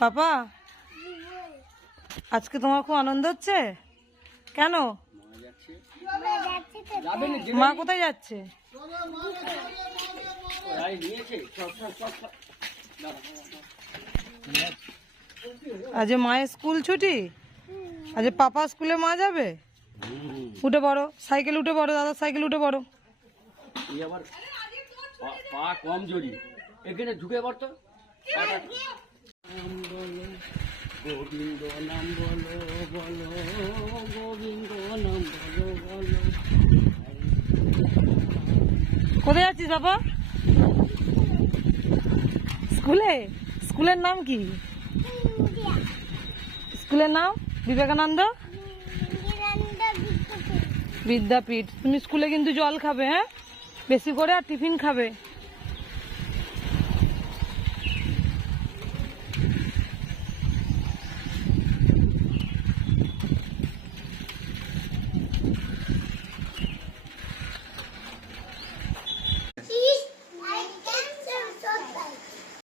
পাপা আজকে তোমার খুব আনন্দ হচ্ছে কেন? মা কোথায় যাচ্ছে? আজ মায়ের স্কুল ছুটি, আজ পাপা স্কুলে মা যাবে। উঠে পড়ো, সাইকেল উঠে পড়ো, দাদা সাইকেল উঠে পড়ো। পা কম জড়ি এখানে ঢুকে পড়তো। গোবিন্দ নাম বলো বলো, গোবিন্দ নাম বলো বলো। কোথায় যাচ্ছিস বাবা? স্কুলে? স্কুলের নাম কি? স্কুলের নাম বিবেকানন্দ বিদ্যাপীঠ। তুমি স্কুলে কিন্তু জল খাবে, হ্যাঁ বেশি করে, আর টিফিন খাবে।